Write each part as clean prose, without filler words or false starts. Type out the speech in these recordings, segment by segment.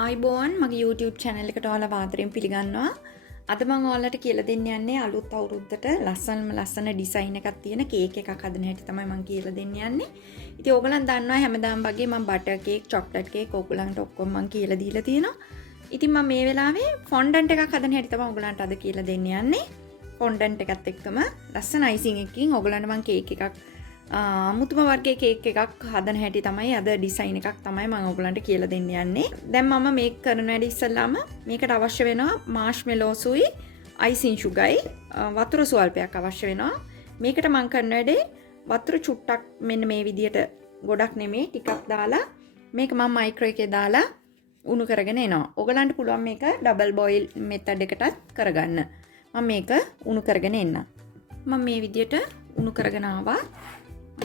ආයිබෝන් මගේ YouTube channel එකට ඔයාලා වාතරයෙන් පිළිගන්නවා. අද මම ඔයාලට කියලා දෙන්න යන්නේ අලුත් අවුරුද්දට ලස්සන ඩිසයින් එකක් තියෙන කේක් එකක් හදන හැටි තමයි මම කියලා දෙන්න යන්නේ. ඉතින් ඕගලන් දන්නවා හැමදාම වගේ මම බටර් කේක්, චොක්ලට් කේක් ඕගලන්ට ඔක්කොම මම කියලා දීලා තියෙනවා. ඉතින් මම මේ වෙලාවේ ෆොන්ඩන්ට් එකක් හදන හැටි තමයි ඕගලන්ට අද කියලා දෙන්න යන්නේ. ෆොන්ඩන්ට් එකත් එක්කම ලස්සන අයිසිං එකකින් ඕගලන්ට මම කේක් එකක් මුතුම වර්ගයේ කේක් එකක් හදන හැටි තමයි අද ඩිසයින් එකක් තමයි මම ඔයගලන්ට කියලා දෙන්න යන්නේ. දැන් මම මේක කරන වැඩි ඉස්සෙල්ලාම මේකට අවශ්‍ය වෙනවා මාෂ්මෙලෝසුයි අයිසින් සුගර්යි වතුර සුවල්පයක් අවශ්‍ය වෙනවා. මේකට මම කරන වැඩේ වතුර චුට්ටක් මෙන්න මේ විදියට ගොඩක් නෙමෙයි ටිකක් දාලා මේක මම මයික්‍රෝ එකේ දාලා උණු කරගෙන එනවා. ඔයගලන්ට පුළුවන් මේක ඩබල් බොයිල් මෙතඩ් එකටත් කරගන්න. මම මේක උණු කරගෙන එන්නම්. මම මේ විදියට උණු කරගෙන ආවා.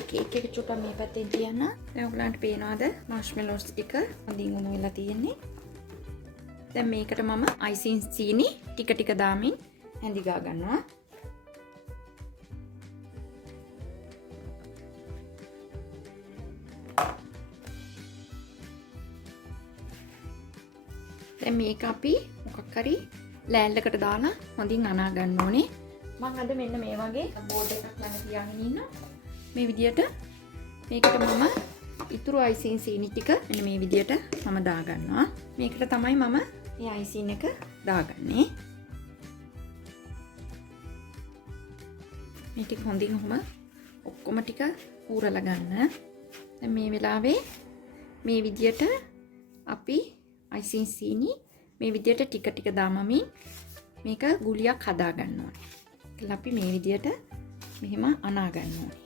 කේක් එක චුට්ටක් මේ පැත්තෙන් තියන්න. දැන් ඔයගලන්ට පේනවාද මාෂ්මෙලෝස් ටික හොඳින් උණු වෙලා තියෙන්නේ. දැන් මේකට මම අයිසින් සීනි ටික ටික දාමින් හැඳි ගා ගන්නවා. දැන් මේක අපි මොකක් හරි ලෑල්ලකට දාලා හොඳින් අනා ගන්න ඕනේ. මම අද මෙන්න මේ වගේ බෝඩ් එකක් ළඟ තියාගෙන ඉන්නවා. මේ විදියට මේකට මම ඉතුරු අයිසින් සීනි ටික මෙන්න මේ විදියට මම දා ගන්නවා. මේකට තමයි මම මේ අයිසින් එක දාගන්නේ. මේ ටික හොඳින් ඔක්කොම ටික ඌරලා ගන්න. දැන් මේ වෙලාවේ මේ විදියට අපි අයිසින් සීනි මේ විදියට ටික ටික දාමමින් මේක ගුලියක් හදා ගන්න ඕනේ. ඒකලා අපි මේ විදියට මෙහෙම අනා ගන්න ඕනේ.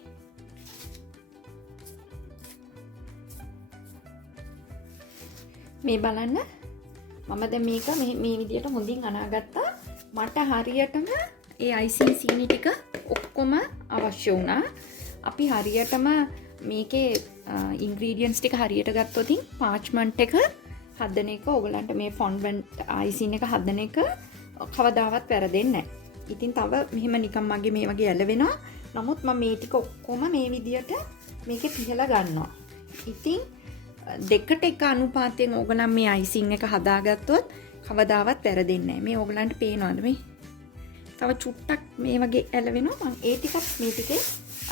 මේ බලන්න මම දැන් මේක මේ විදියට හොඳින් අනාගත්තා. මට හරියටම ඒ අයිසින් සීනි ටික ඔක්කොම අවශ්‍ය වුණා. අපි හරියටම මේකේ ඉන්ග්‍රීඩියන්ට්ස් ටික හරියට ගත්තොත් පාර්ච්මන්ට් එක හදන එක ඕගලන්ට මේ ෆොන්ඩන්ට් අයිසින් එක හදන එක කවදාවත් වැරදෙන්නේ නැහැ. ඉතින් තව මෙහෙම නිකන් මගේ මේ වගේ ඇලවෙනවා. නමුත් මම මේ ටික ඔක්කොම මේ විදියට මේකේ පිහලා ගන්නවා. ඉතින් දෙකට එක අනුපාතයෙන් ඕගලන් මේ අයිසින් එක හදාගත්තොත් කවදාවත් වැරදෙන්නේ නැහැ. මේ ඕගලන්ට පේනවද මේ? තව චුට්ටක් මේ වගේ ඇලවෙනවා. මම ඒ ටිකත් මේ ටිකේ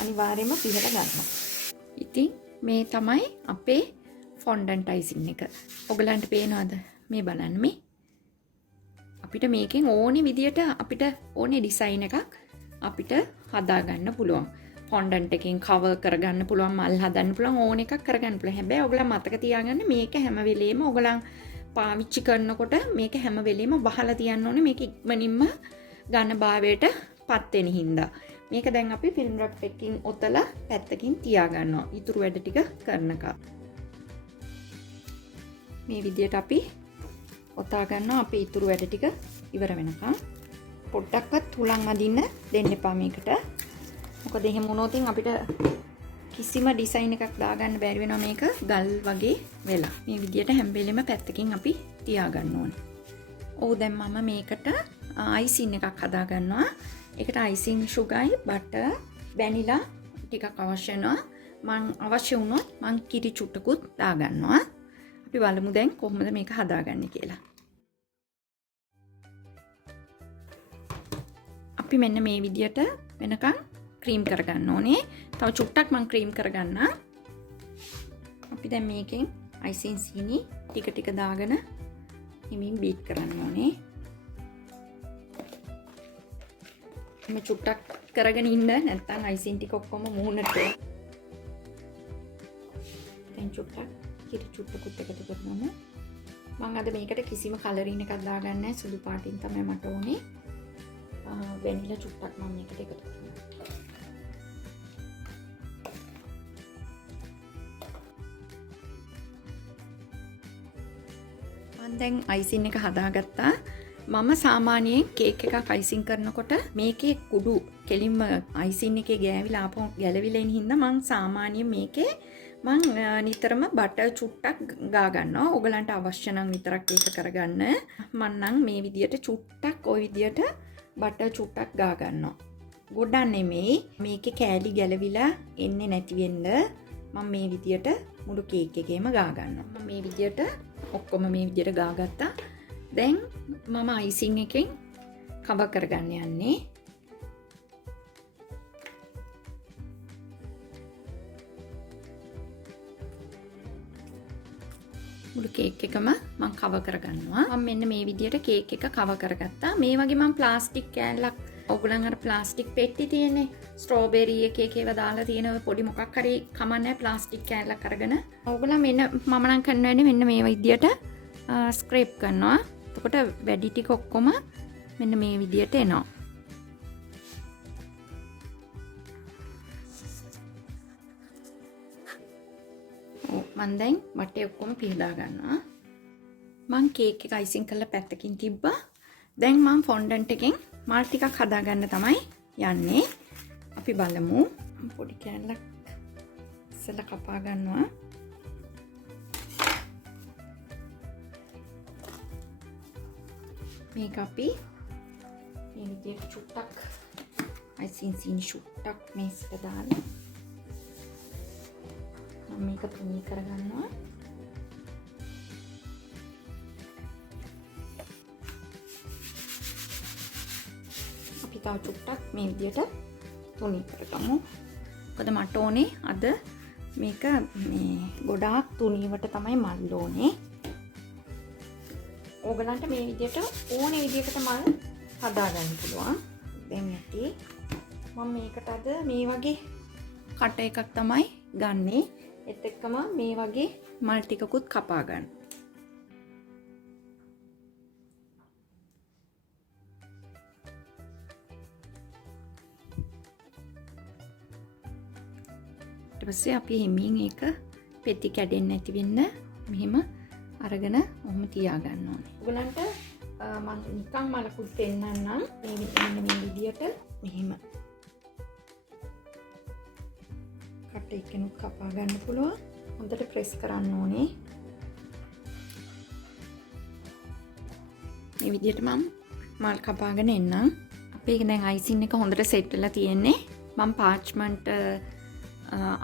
අනිවාර්යයෙන්ම පිහලා ගන්නවා. ඉතින් මේ තමයි අපේ ෆොන්ඩන්ට් අයිසින් එක. ඕගලන්ට පේනවද? මේ බලන්න මේ. අපිට මේකෙන් ඕනේ විදියට අපිට ඕනේ ඩිසයින් එකක් අපිට හදා ගන්න පුළුවන්. ෆොන්ඩන්ට් එකෙන් කවර් කරගන්න පුළුවන්, මල් හදන්න පුළුවන්, ඕන එකක් කරගන්න පුළුවන්. හැබැයි ඔයගොල්ලෝ මතක තියාගන්න මේක හැම වෙලෙම ඔයගොල්ලන් පාවිච්චි කරනකොට මේක හැම වෙලෙම වහලා තියන්න ඕනේ. මේක ඉක්මනින්ම ගන්න භාවයට පත් වෙන හින්දා. මේක දැන් අපි ෆිල්ම් රැප් එකකින් ඔතලා පැත්තකින් තියා ගන්නවා. ඊටු වැඩ ටික කරනකම්. මේ විදියට අපි ඔතා ගන්නවා අපේ ඊටු වැඩ ටික ඉවර වෙනකම්. පොඩ්ඩක්වත් තුලන් අදින්න දෙන්න එපා මේකට. මොකද එහෙම වුණොත් අපිට කිසිම ඩිසයින් එකක් දාගන්න බැරි වෙනවා මේක ගල් වගේ වෙලා. මේ විදියට හැම වෙලෙම පැත්තකින් අපි තියාගන්න ඕනේ. ඔව් දැන් මම මේකට අයිසින් එකක් හදා ගන්නවා. ඒකට අයිසින් සුගර්යි, බටර්, වැනිලා ටිකක් අවශ්‍ය වෙනවා. මම අවශ්‍ය වුණොත් මම කිරි චුට්ටකුත් දා ගන්නවා. අපි බලමු දැන් කොහොමද මේක හදාගන්නේ කියලා. අපි මෙන්න මේ විදියට වෙනකන් ක්‍රීම් කරගන්න ඕනේ. තව චුට්ටක් මම ක්‍රීම් කරගන්න. අපි දැන් මේකෙන් අයිසින් සීනි ටික ටික දාගෙන හිමින් බීට් කරන්න ඕනේ. මේ චුට්ටක් කරගෙන ඉන්න නැත්නම් අයිසින් ටික ඔක්කොම මූණට. දැන් චුට්ටක් කිරි චුට්ටකුත් එකතු කරනවා. මම අද මේකට කිසිම කලරින් එකක් දාගන්නේ නැහැ. සුදු පාටින් තමයි මට ඕනේ. වැනිලා චුට්ටක් මම මේකට එකතු කරනවා. දැන් අයිසින් එක හදාගත්තා. මම සාමාන්‍යයෙන් කේක් එකක් අයිසින් කරනකොට මේකේ කුඩු කෙලින්ම අයිසින් එකේ ගෑවිලා ආපහු ගැලවිලා ඉන්න හින්දා මම සාමාන්‍යයෙන් මේකේ මම නිතරම බටර් චුට්ටක් ගා ගන්නවා. ඕගලන්ට අවශ්‍ය නම් විතරක් ඒක කරගන්න. මම නම් මේ විදියට චුට්ටක් ওই විදියට බටර් චුට්ටක් ගා ගන්නවා. ගොඩක් නෙමෙයි. මේකේ කෑලි ගැලවිලා එන්නේ නැති වෙන්න මම මේ විදියට මුළු කේක් එකේම ගා ගන්නවා. මම මේ විදියට ඔක්කොම මේ විදිහට ගාගත්තා. දැන් මම අයිසිං එකෙන් කවර් කරගන්න යන්නේ. මුළු කේක් එකම මම කවර් කරගන්නවා. මම මෙන්න මේ විදිහට කේක් එක කවර් කරගත්තා. මේ වගේ මම ප්ලාස්ටික් කෑල්ලක් ඔයගොල්ලන් අර ප්ලාස්ටික් පෙට්ටි තියෙන්නේ ස්ට්‍රෝබෙරි එකේව දාලා තියෙන පොඩි මොකක් හරි කමන්නේ ප්ලාස්ටික් කෑල්ලක් අරගෙන ඔයගොල්ලන් මෙන්න මම නම් කරන්නේ මෙන්න මේ විදිහට ස්ක්‍රේප් කරනවා. එතකොට වැඩි ටික ඔක්කොම මෙන්න මේ විදිහට එනවා. මම දැන් වටේ ඔක්කොම පිහදා ගන්නවා. මම කේක් එක අයිසිං කරලා පැත්තකින් තිබ්බා. දැන් මම ෆොන්ඩන්ට් එකෙන් මල් ටිකක් හදාගන්න තමයි යන්නේ. අපි බලමු. පොඩි කෑල්ලක් ඉස්සෙල්ලා කපා ගන්නවා. මේක අපි මේ විදිහට චුට්ටක් අයිසිං සීනි චුට්ටක් මේසට දාලා මම මේක තුනී කරගන්නවා. අපි තව චුට්ටක් මේ විදිහට තුනී කරගමු. මොකද මට ඕනේ අද මේක මේ ගොඩාක් තුනීවට තමයි මල් ඕනේ. ඕගලන්ට මේ විදිහට ඕනේ විදිහකට මල් හදාගන්න පුළුවන්. දැන් ඇති මම මේකට අද මේ වගේ කට එකක් තමයි ගන්නෙ. ඒත් එක්කම මේ වගේ මල් ටිකකුත් කපා ගන්න. ඊට පස්සේ අපි හිමින් ඒක පෙති කැඩෙන්නේ නැති වෙන්න මෙහෙම අරගෙන ඔහොම තියා ගන්න ඕනේ. ඔයගලන්ට මම නිකන් මලකුත් පෙන්නන්නම්. මේ විදියට මෙහෙම කට එකනුත් කපා ගන්න පුළුවන්. හොඳට ප්‍රෙස් කරන්න ඕනේ. මේ විදියට මම මල් කපාගෙන එන්නම්. අපේ දැන් අයිසින් එක හොඳට සෙට් වෙලා තියෙන්නේ. මම පාර්ච්මන්ට්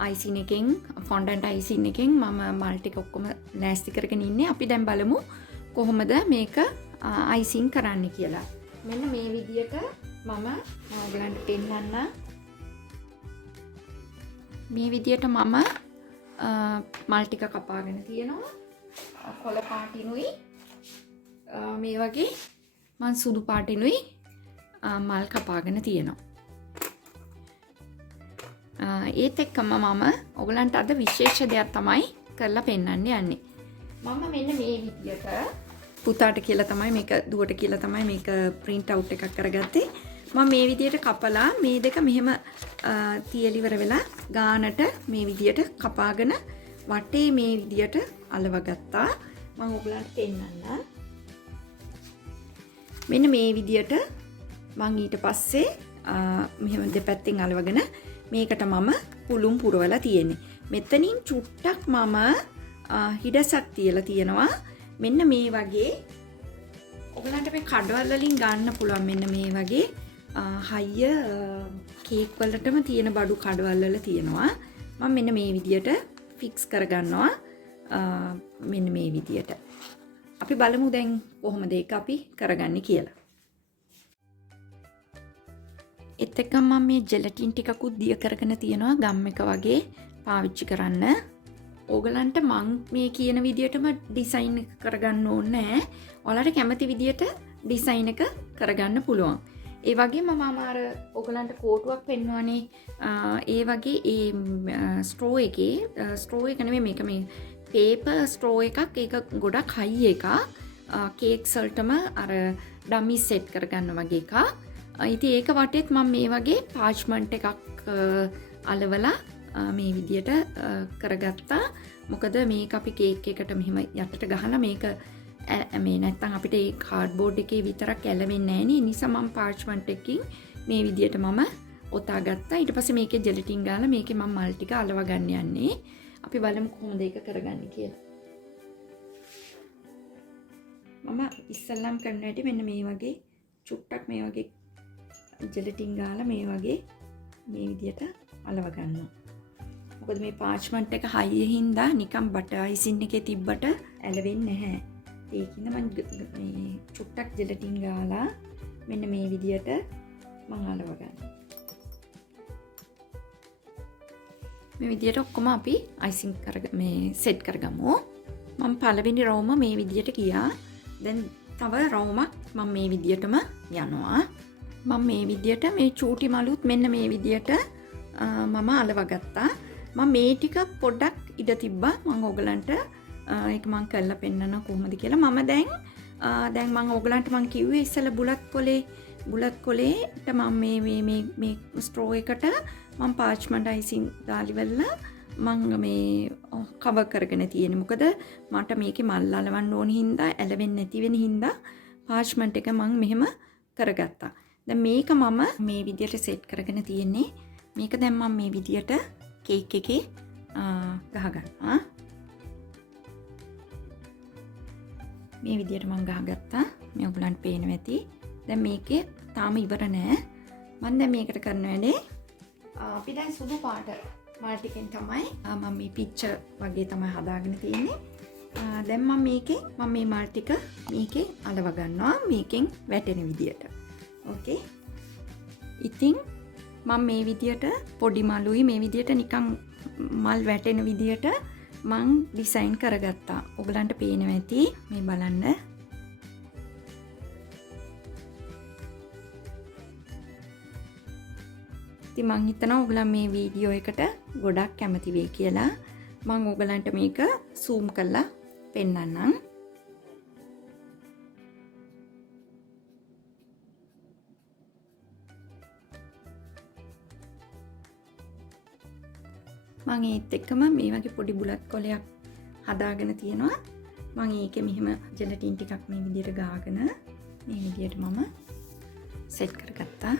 අයිසින් එකෙන් ෆොන්ඩන්ට් අයිසින් එකෙන් මම මල් ටික ඔක්කොම ලෑස්ති කරගෙන ඉන්නේ. අපි දැන් බලමු කොහොමද මේක අයිසින් කරන්න කියලා. මෙන්න මේ විදියට මම ඔයගලන්ට පෙන්නන්න. මේ විදියට මම මල් ටික කපාගෙන තියෙනවා. කොළ පාටිනුයි මේ වගේ මම සුදු පාටිනුයි මල් කපාගෙන තියෙනවා. ඒත් එක්කම මම ඔයගලන්ට අද විශේෂ දෙයක් තමයි කරලා පෙන්වන්න යන්නේ. මම මෙන්න මේ විදියට පුතාට කියලා තමයි මේක දුවට කියලා තමයි මේක print out එකක් කරගත්තේ. මම මේ විදියට කපලා මේ දෙක මෙහෙම තියලිවර වෙලා ගානට මේ විදියට කපාගෙන වටේ මේ විදියට අලව ගත්තා. මම ඔයගලන්ට පෙන්නන්න. මෙන්න මේ විදියට මම ඊට පස්සේ මෙහෙම දෙපැත්තෙන් අලවගෙන මේකට මම පුළුම් පුරවලා තියෙන්නේ. මෙතනින් චුට්ටක් මම හිඩසක් තියලා තියෙනවා. මෙන්න මේ වගේ ඔයගලන්ට මේ කඩවල් වලින් ගන්න පුළුවන්. මෙන්න මේ වගේ හයිය කේක් වලටම තියෙන බඩු කඩවල් වල තියෙනවා. මම මෙන්න මේ විදියට ෆික්ස් කරගන්නවා. මෙන්න මේ විදියට. අපි බලමු දැන් කොහොමද ඒක අපි කරගන්නේ කියලා. ඒත් එක්කම මම මේ ජෙලටින් ටිකකුත් දිය කරගෙන තියෙනවා ගම් එක වගේ පාවිච්චි කරන්න. ඕගලන්ට මං මේ කියන විදියටම ඩිසයින් එක කරගන්න ඕනේ නැහැ. ඔයාලට කැමති විදියට ඩිසයින් එක කරගන්න පුළුවන්. ඒ වගේම මම අර ඕගලන්ට කෝටුවක් පෙන්වන්නේ ඒ වගේ ඒ ස්ට්‍රෝ එක නෙමෙයි මේක මේ පේපර් ස්ට්‍රෝ එකක්. ඒක ගොඩක් හයි එකක්. කේක්ස් වලටම අර ඩමි සෙට් කරගන්න වගේ එකක්. ඉතින් ඒක වටේත් මම මේ වගේ පාර්ච්මන්ට් එකක් අලවලා මේ විදියට කරගත්තා. මොකද මේක අපි කේක් එකට මෙහෙම යටට ගහලා මේක මේ නැත්තම් අපිට ඒ කාඩ්බෝඩ් එකේ විතරක් ඇලවෙන්නේ නැහැ නේ. ඒ නිසා මම පාර්ච්මන්ට් එකකින් මේ විදියට මම ඔතා ගත්තා. ඊට පස්සේ මේකේ ජෙලටින් ගාලා මේකේ මම මල් ටික අලව ගන්න යන්නේ. අපි බලමු කොහොමද ඒක කරගන්නේ කියලා. මම ඉස්සල්ලාම් කරන හැටි මෙන්න මේ වගේ චුට්ටක් මේ වගේ ජෙලටින් ගාලා මේ වගේ මේ විදියට අලව ගන්නවා. මොකද මේ පාර්ච්මන්ට් එක හයියේ හින්දා නිකන් බටර් අයිසින් එකේ තිබ්බට ඇලවෙන්නේ නැහැ. ඒකින්ද මම මේ චුට්ටක් ජෙලටින් ගාලා මෙන්න මේ විදියට මම අලව ගන්නවා. මේ විදියට ඔක්කොම අපි අයිසින් මේ සෙට් කරගමු. මම පළවෙනි රවුම මේ විදියට ගියා. දැන් තව රවුමක් මම මේ විදියටම යනවා. මම මේ විදියට මේ චූටි මලුත් මෙන්න මේ විදියට මම අලවගත්තා. මම මේ ටික පොඩ්ඩක් ඉඩ තිබ්බා. මම ඕගලන්ට ඒක මම කරලා පෙන්නන්න කොහොමද කියලා. මම දැන් මම ඕගලන්ට මම කිව්වේ ඉස්සෙල්ලා බුලත් කොලේට මම මේ ස්ට්‍රෝ එකට මම පාර්ච්මන්ට් අයිසින් දාලිවලා මම මේ කවර් කරගෙන තියෙන්නේ. මොකද මට මේකේ මල් අලවන්න ඕන හින්දා ඇලවෙන්නේ නැති වෙන හින්දා පාර්ච්මන්ට් එක මම මෙහෙම කරගත්තා. දැන් මේක මම මේ විදියට සෙට් කරගෙන තියෙන්නේ. මේක දැන් මම මේ විදියට කේක් එකේ ගහගන්නවා. මේ විදියට මම ගහගත්තා. මේ ඔයගලන්ට පේනවා ඇති. දැන් මේකේ තාම ඉවර නෑ. මම දැන් මේකට කරන වැඩේ අපි දැන් සුදු පාට මල් ටිකෙන් තමයි මම මේ පික්චර් වගේ තමයි හදාගෙන තියෙන්නේ. දැන් මම මේ මල් ටික මේකේ අලව ගන්නවා මේකෙන් වැටෙන විදියට. ඕකේ. ඉතින් මම මේ විදියට පොඩි මලුයි මේ විදියට නිකන් මල් වැටෙන විදියට මං ඩිසයින් කරගත්තා. ඔයගලන්ට පේනවා ඇති මේ බලන්න. ඉතින් මං හිතනවා ඔයගලන් මේ වීඩියෝ එකට ගොඩක් කැමති වෙයි කියලා. මං ඔයගලන්ට මේක zoom කරලා පෙන්නන්නම්. මම ඒත් එක්කම මේ වගේ පොඩි බුලත් කොලයක් හදාගෙන තියෙනවා. මම ඒකේ මෙහෙම ජෙලටින් ටිකක් මේ විදියට ගාගෙන මේ විදියට මම සෙට් කරගත්තා.